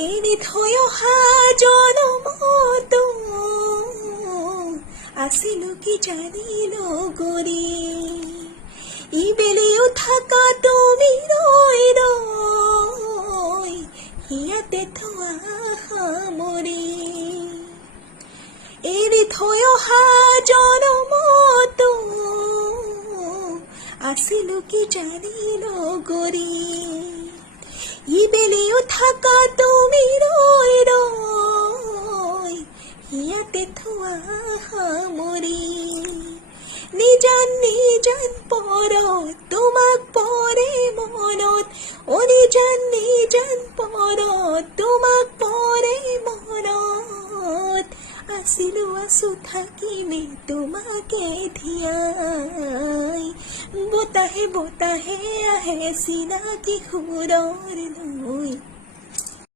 এৰি থৈ অহা জনমতো আছিলো কি জানি নগৰী ইবেলিও থাকা তুমি ৰৈ ৰৈ ইয়াতে থোৱা সামৰি এৰি থৈ অহা জনমতো আছিলো কি জানি নগৰী ইবেলিও থাকা তুমি ৰৈ ৰৈ ইয়াতে থোৱা সামৰি নিজান নিজান পৰত তোমাক পৰে মনত নিজান নিজান পৰত তোমাক পৰে মনত আছিলো আছো থাকিমে তোমাকে ধিয়াই বতাহে বতাহে আহে চিনাকি সুৰৰ নৈ